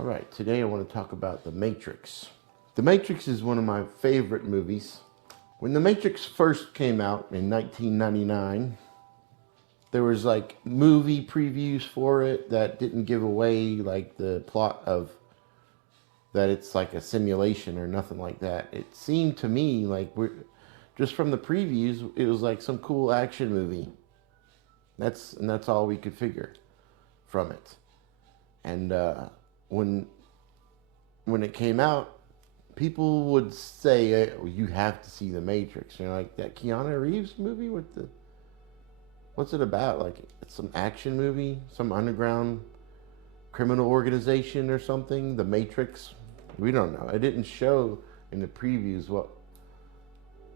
All right, today I want to talk about The Matrix. The Matrix is one of my favorite movies. When The Matrix first came out in 1999, there was like movie previews for it that didn't give away like the plot of that it's like a simulation or nothing like that. It seemed to me like just from the previews, it was like some cool action movie. That's all we could figure from it. And when it came out, people would say, oh, "You have to see The Matrix." You know, like that Keanu Reeves movie with the what's it about? Like it's some action movie, some underground criminal organization or something. The Matrix. We don't know. It didn't show in the previews what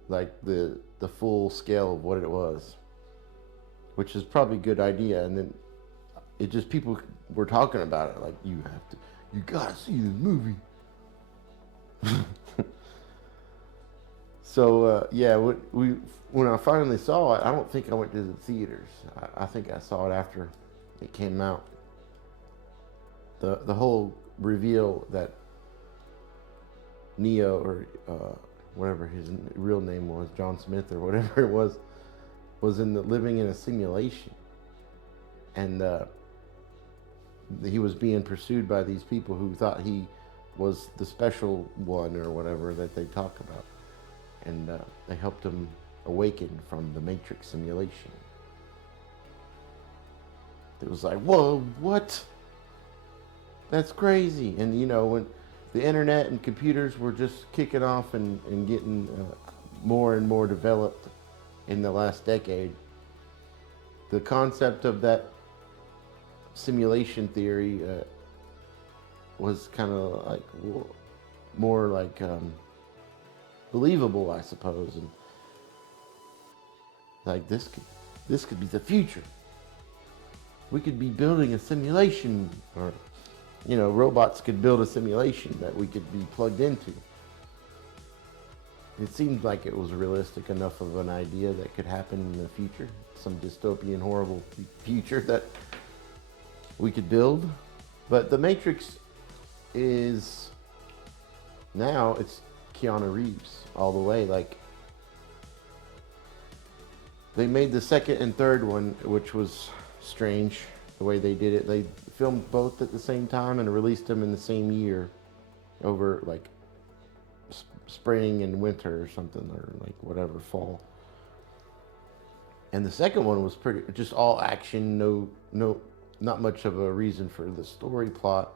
like the full scale of what it was, which is probably a good idea. And then it just people were talking about it like you gotta see this movie. So yeah, when I finally saw it, I don't think I went to the theaters. I think I saw it after it came out. The whole reveal that Neo or whatever his real name was, John Smith or whatever it was living in a simulation, and he was being pursued by these people who thought he was the special one or whatever that they talk about, and they helped him awaken from the Matrix simulation. It was like, whoa, what? That's crazy. And you know, when the internet and computers were just kicking off and getting more and more developed in the last decade, the concept of that simulation theory was kind of like more like believable, I suppose, and like this could be the future. We could be building a simulation, or you know, robots could build a simulation that we could be plugged into. It seemed like it was realistic enough of an idea that could happen in the future, some dystopian, horrible future that we could build. But The Matrix is now it's Keanu Reeves all the way. Like they made the second and third one, which was strange the way they did it. They filmed both at the same time and released them in the same year over like spring and winter or something, or like whatever, fall. And the second one was pretty just all action, no not much of a reason for the story plot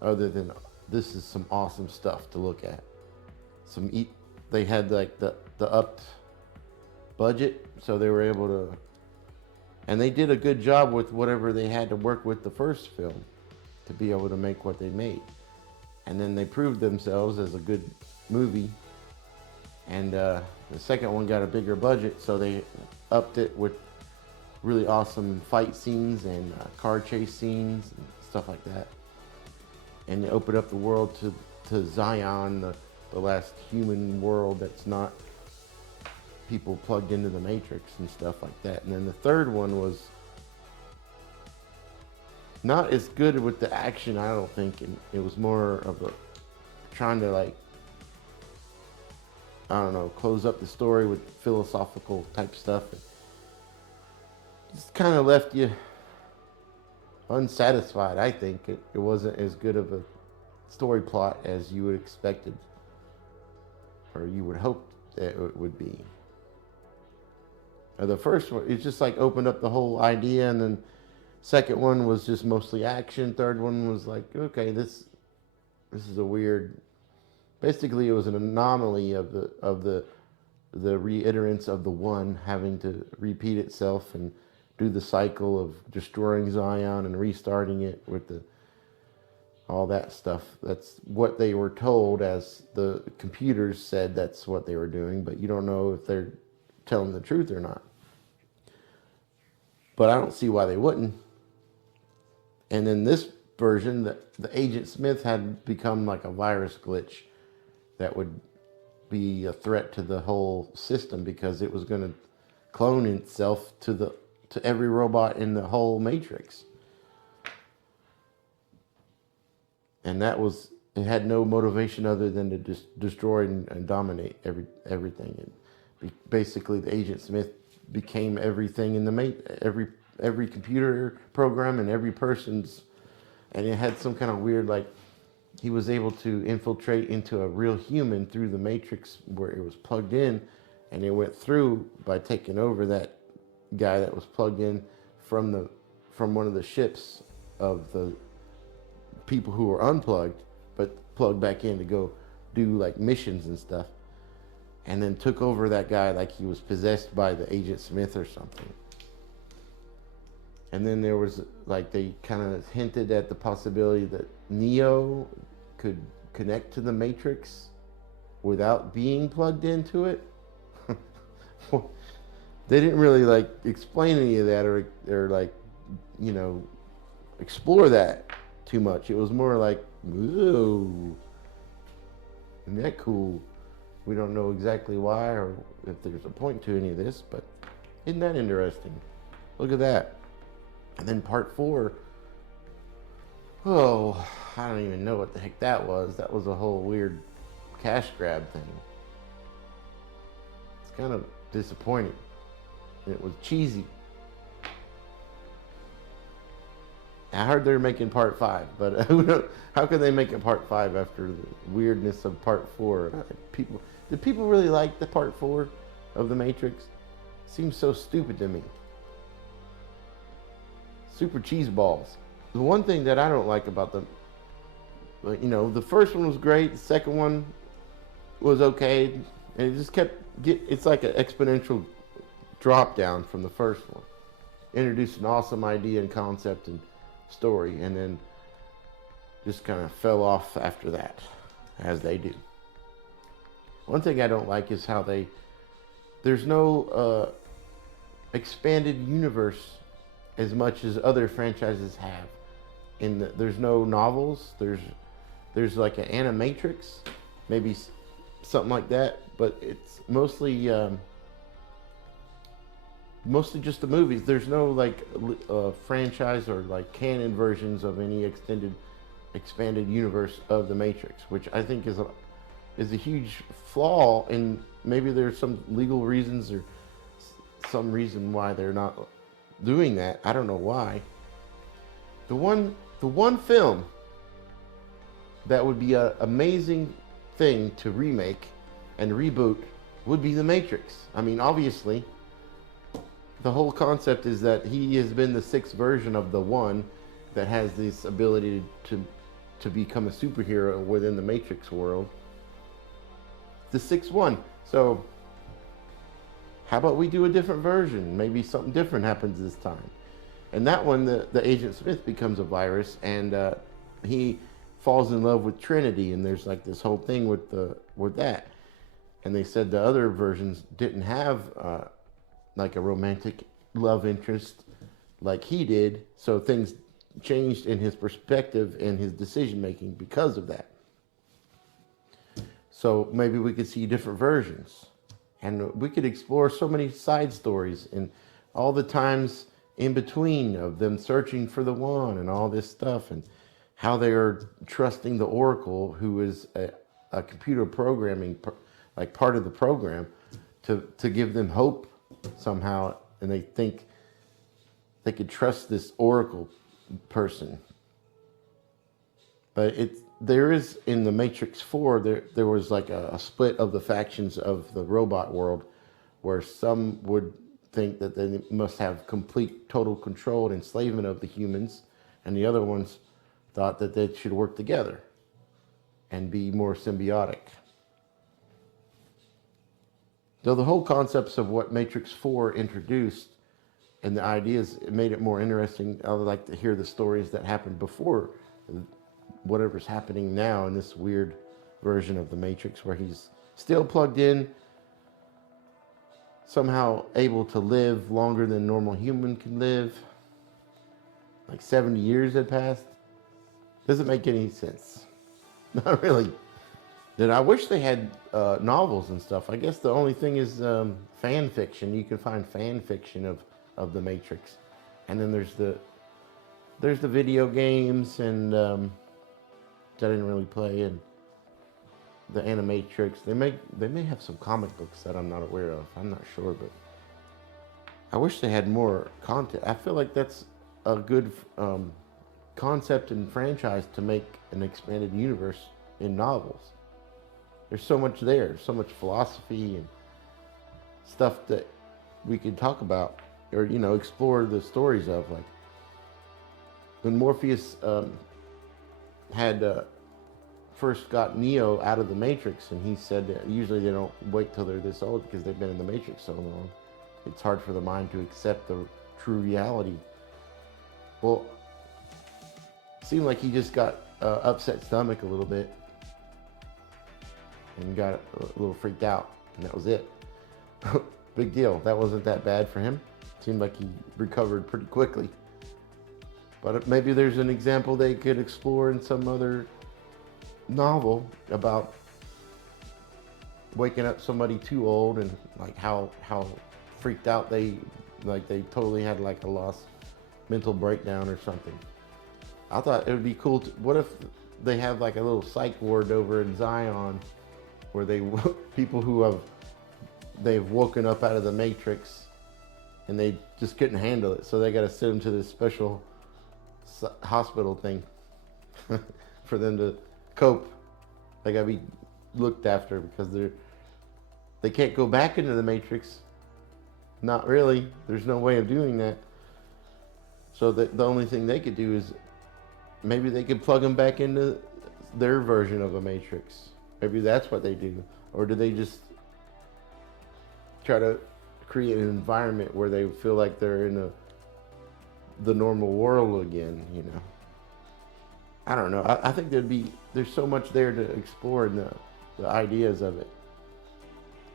other than this is some awesome stuff to look at. They had like the upped budget, so they were able to, and they did a good job with whatever they had to work with the first film to be able to make what they made. And then they proved themselves as a good movie. And the second one got a bigger budget, so they upped it with really awesome fight scenes and car chase scenes and stuff like that. And they opened up the world to Zion, the last human world that's not people plugged into the Matrix and stuff like that. And then the third one was not as good with the action, I don't think. And it was more of a trying to like, I don't know, close up the story with philosophical type stuff. It just kind of left you unsatisfied, I think. It wasn't as good of a story plot as you would expected, or you would hope that it would be. The first one, it just like opened up the whole idea, and then second one was just mostly action. Third one was like, okay, this is a weird. Basically, it was an anomaly of the reiterance of the one having to repeat itself and do the cycle of destroying Zion and restarting it with all that stuff. That's what they were told, as the computers said that's what they were doing, but you don't know if they're telling the truth or not. But I don't see why they wouldn't. And then this version, the Agent Smith had become like a virus glitch that would be a threat to the whole system, because it was going to clone itself to every robot in the whole Matrix. and that was, it had no motivation other than to just destroy and dominate everything. And basically, the Agent Smith became everything in the every computer program and every person's, and it had some kind of weird, like, he was able to infiltrate into a real human through the matrix where it was plugged in, and it went through by taking over that guy that was plugged in from one of the ships of the people who were unplugged but plugged back in to go do like missions and stuff, and then took over that guy like he was possessed by the Agent Smith or something. And then there was, like, they kind of hinted at the possibility that Neo could connect to the Matrix without being plugged into it. They didn't really, like, explain any of that or like, you know, explore that too much. It was more like, ooh, isn't that cool? We don't know exactly why or if there's a point to any of this, but isn't that interesting? Look at that. And then part 4, oh, I don't even know what the heck that was. That was a whole weird cash grab thing. It's kind of disappointing. It was cheesy. I heard they're making part 5, but who knows? How can they make a part 5 after the weirdness of part 4? Did people really like the part 4 of The Matrix? Seems so stupid to me. Super cheese balls. The one thing that I don't like about them, you know, the first one was great, the second one was okay, and it just it's like an exponential drop down from the first one. Introduced an awesome idea and concept and story, and then just kind of fell off after that, as they do. One thing I don't like is how there's no expanded universe as much as other franchises have. There's no novels. There's like an Animatrix, maybe something like that, but it's mostly just the movies. There's no like franchise or like canon versions of any expanded universe of the Matrix, which I think is a huge flaw. And maybe there's some legal reasons or some reason why they're not doing that. I don't know why. The one film that would be an amazing thing to remake and reboot would be The Matrix. I mean, obviously, the whole concept is that he has been the 6th version of the one that has this ability to become a superhero within the Matrix world. The 6th one. So how about we do a different version? Maybe something different happens this time. And that one, the Agent Smith becomes a virus, and he falls in love with Trinity, and there's like this whole thing with that. And they said the other versions didn't have like a romantic love interest like he did, so things changed in his perspective and his decision making because of that. So maybe we could see different versions. And we could explore so many side stories and all the times in between of them searching for the one and all this stuff, and how they are trusting the Oracle, who is a computer programming, like part of the program, to give them hope somehow. And they think they could trust this Oracle person. But there is, in the Matrix 4, there was like a split of the factions of the robot world, where some would think that they must have complete, total control and enslavement of the humans, and the other ones thought that they should work together and be more symbiotic. So the whole concepts of what Matrix 4 introduced and the ideas, it made it more interesting. I would like to hear the stories that happened before whatever's happening now in this weird version of the Matrix, where he's still plugged in, somehow able to live longer than normal human can live. Like 70 years had passed. Doesn't make any sense. Not really. Then I wish they had novels and stuff. I guess the only thing is fan fiction. You can find fan fiction of the Matrix, and then there's the video games and which I didn't really play, and the Animatrix. They may have some comic books that I'm not aware of. I'm not sure, but I wish they had more content. I feel like that's a good concept and franchise to make an expanded universe in novels. There's so much there, so much philosophy and stuff that we could talk about or explore the stories of. Like when Morpheus had first got Neo out of the Matrix, and he said that usually they don't wait till they're this old because they've been in the Matrix so long. It's hard for the mind to accept the true reality. Well, it seemed like he just got upset stomach a little bit and got a little freaked out, and that was it. Big deal. That wasn't that bad for him. Seemed like he recovered pretty quickly. But maybe there's an example they could explore in some other novel about waking up somebody too old, and like how freaked out they totally had like a lost mental breakdown or something. I thought it would be cool what if they have like a little psych ward over in Zion where people who they've woken up out of the Matrix and they just couldn't handle it, so they got to send them to this special hospital thing for them to cope. They got to be looked after because they can't go back into the Matrix. Not really. There's no way of doing that. So the only thing they could do is maybe they could plug them back into their version of a Matrix. Maybe that's what they do. Or do they just try to create an environment where they feel like they're in the normal world again, I don't know. I think there's so much there to explore in the ideas of it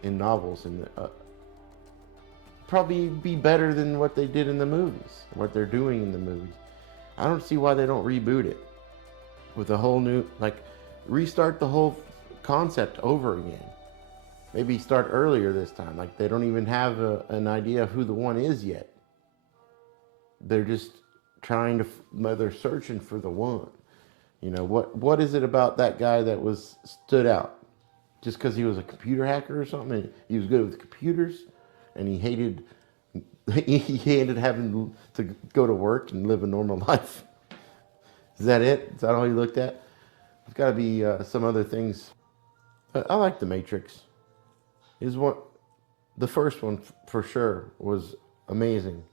in novels, and probably be better than what they did in the movies, what they're doing in the movies. I don't see why they don't reboot it with a whole new, restart the whole concept over again. Maybe start earlier this time. Like they don't even have an idea of who the one is yet. They're just trying to, they're searching for the one. What is it about that guy that stood out? Just because he was a computer hacker or something? He was good with computers, and he hated having to go to work and live a normal life. Is that it? Is that all you looked at? There's got to be some other things. I like The Matrix. The first one for sure was amazing.